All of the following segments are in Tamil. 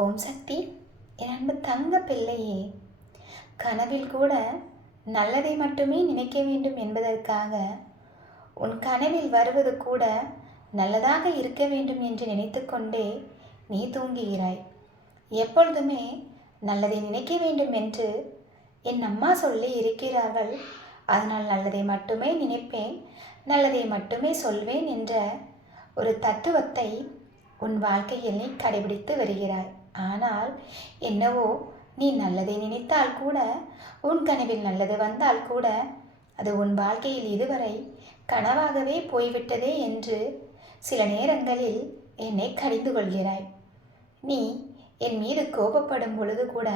ஓம் சக்தி. என் அன்பு தங்க பிள்ளையே கனவில் கூட நல்லதை மட்டுமே நினைக்க வேண்டும் என்பதற்காக உன் கனவில் வருவது கூட நல்லதாக இருக்க வேண்டும் என்று நினைத்துக்கொண்டே நீ தூங்குகிறாய். எப்பொழுதுமே நல்லதை நினைக்க வேண்டும் என்று என் அம்மா சொல்லி இருக்கிறார்கள். அதனால் நல்லதை மட்டுமே நினைப்பேன் நல்லதை மட்டுமே சொல்வேன் என்ற ஒரு தத்துவத்தை உன் வாழ்க்கையில் நீ கடைபிடித்து வருகிறாய். ஆனால் என்னவோ நீ நல்லதை நினைத்தால் கூட உன் கனவில் நல்லது வந்தால் கூட அது உன் வாழ்க்கையில் இதுவரை கனவாகவே போய்விட்டதே என்று சில நேரங்களில் என்னை கடிந்து கொள்கிறாய். நீ என் மீது கோபப்படும் பொழுது கூட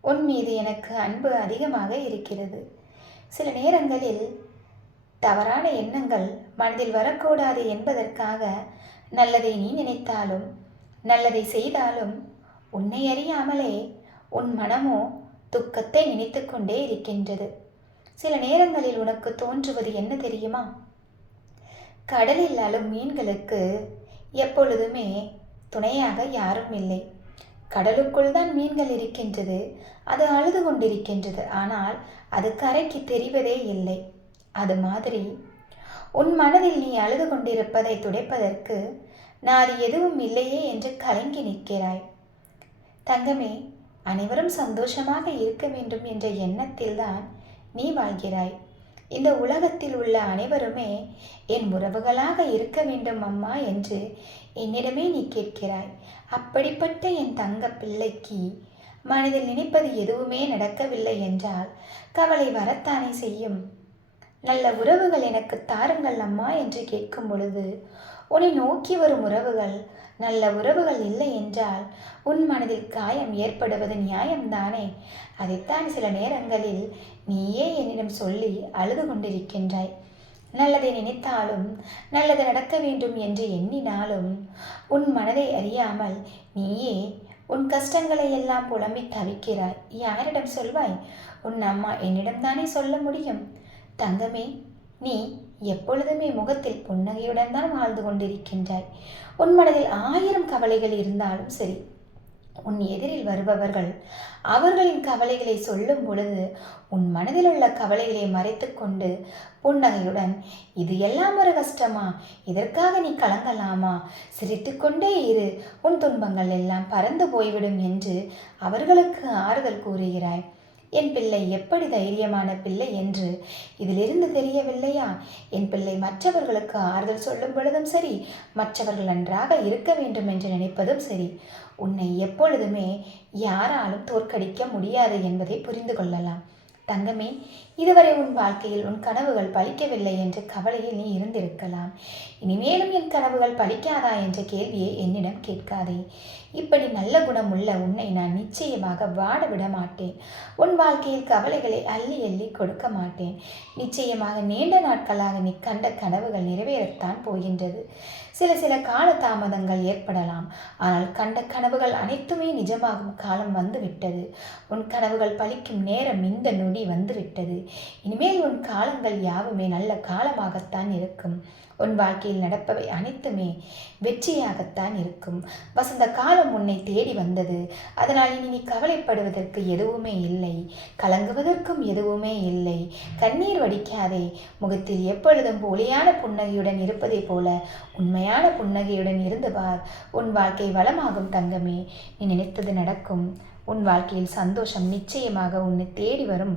உன் மீது எனக்கு அன்பு அதிகமாக இருக்கிறது. சில நேரங்களில் தவறான எண்ணங்கள் மனதில் வரக்கூடாது என்பதற்காக நல்லதை நீ நினைத்தாலும் நல்லதை செய்தாலும் உன்னை அறியாமலே உன் மனமோ துக்கத்தை நினைத்து கொண்டே இருக்கின்றது. சில நேரங்களில் உனக்கு தோன்றுவது என்ன தெரியுமா? கடலில் அழும் மீன்களுக்கு எப்பொழுதுமே துணையாக யாரும் இல்லை. கடலுக்குள் தான் மீன்கள் இருக்கின்றது. அது அழுது கொண்டிருக்கின்றது. ஆனால் அது கரைக்கு தெரிவதே இல்லை. அது மாதிரி உன் மனதில் நீ அழுது கொண்டிருப்பதை துடைப்பதற்கு நான் அது எதுவும் இல்லையே என்று கலங்கி நிற்கிறாய். தங்கமே அனைவரும் சந்தோஷமாக இருக்க வேண்டும் என்ற எண்ணத்தில்தான் நீ வாழ்கிறாய். இந்த உலகத்தில் உள்ள அனைவருமே என் உறவுகளாக இருக்க வேண்டும் அம்மா என்று என்னிடமே நீ கேட்கிறாய். அப்படிப்பட்ட என் தங்க பிள்ளைக்கு மனதில் நினைப்பது எதுவுமே நடக்கவில்லை என்றால் கவலை வரத்தானே செய்யும்? நல்ல உறவுகள் எனக்கு தாருங்கள் அம்மா என்று கேட்கும் பொழுது உன்னை நோக்கி வரும் உறவுகள் நல்ல உறவுகள் இல்லை என்றால் உன் மனதில் காயம் ஏற்படுவது நியாயம்தானே? அதைத்தான் சில நேரங்களில் நீயே என்னிடம் சொல்லி அழுது கொண்டிருக்கின்றாய். நல்லதை நினைத்தாலும் நல்லது நடக்க வேண்டும் என்று எண்ணினாலும் உன் மனதை அறியாமல் நீயே உன் கஷ்டங்களை எல்லாம் புலம்பி தவிக்கிறாய். யாரிடம் சொல்வாய்? உன் அம்மா என்னிடம்தானே சொல்ல முடியும்? தங்கமே நீ எப்பொழுதுமே முகத்தில் புன்னகையுடன் தான் வாழ்ந்து கொண்டிருக்கின்றாய். உன் மனதில் ஆயிரம் கவலைகள் இருந்தாலும் சரி உன் எதிரில் வருபவர்கள் அவர்களின் கவலைகளை சொல்லும் பொழுது உன் மனதில் உள்ள கவலைகளை மறைத்து கொண்டு புன்னகையுடன் இது எல்லாம் ஒரு கஷ்டமா? இதற்காக நீ கலங்கலாமா? சிரித்துக்கொண்டே இரு. உன் துன்பங்கள் எல்லாம் பறந்து போய்விடும் என்று அவர்களுக்கு ஆறுதல் கூறுகிறாய். என் பிள்ளை எப்படி தைரியமான பிள்ளை என்று இதிலிருந்து தெரியவில்லையா? என் பிள்ளை மற்றவர்களுக்கு ஆறுதல் சொல்லும் பொழுதும் சரி மற்றவர்கள் நன்றாக இருக்க வேண்டும் என்று நினைப்பதும் சரி. உன்னை எப்பொழுதுமே யாராலும் தோற்கடிக்க முடியாது என்பதை புரிந்து கொள்ளலாம். தங்கமே இதுவரை உன் வாழ்க்கையில் உன் கனவுகள் பலிக்கவில்லை என்ற கவலையில் நீ இருந்திருக்கலாம். இனிமேலும் என் கனவுகள் பலிக்காதா என்ற கேள்வியை என்னிடம் கேட்காதே. இப்படி நல்ல குணம் உள்ள உன்னை நான் நிச்சயமாக வாட விட மாட்டேன். உன் வாழ்க்கையில் கவலைகளை அள்ளி அள்ளி கொடுக்க மாட்டேன். நிச்சயமாக நீண்ட நாட்களாக நீ கண்ட கனவுகள் நிறைவேறத்தான் போகின்றது. சில சில கால தாமதங்கள் ஏற்படலாம். ஆனால் கண்ட கனவுகள் அனைத்துமே நிஜமாகும் காலம் வந்துவிட்டது. உன் கனவுகள் பலிக்கும் நேரம் இந்த நொடி வந்துவிட்டது. இனிமேல் உன் காலங்கள் யாவுமே நல்ல காலமாகத்தான் இருக்கும். உன் வாழ்க்கையில் நடப்பவை அனைத்துமே வெற்றியாகத்தான் இருக்கும். வசந்த காலம் உன்னை தேடி வந்தது. அதனால் இனி நீ கவலைப்படுவதற்கு எதுவுமே இல்லை. கலங்குவதற்கும் எதுவுமே இல்லை. கண்ணீர் வடிக்காதே. முகத்தில் எப்பொழுதும் ஒளியான புன்னகையுடன் இருப்பதை போல உண்மையான புன்னகையுடன் இருந்து பார். உன் வாழ்க்கை வளமாகும் தங்கமே. நீ நினைத்தது நடக்கும். உன் வாழ்க்கையில் சந்தோஷம் நிச்சயமாக உன்னை தேடி வரும்.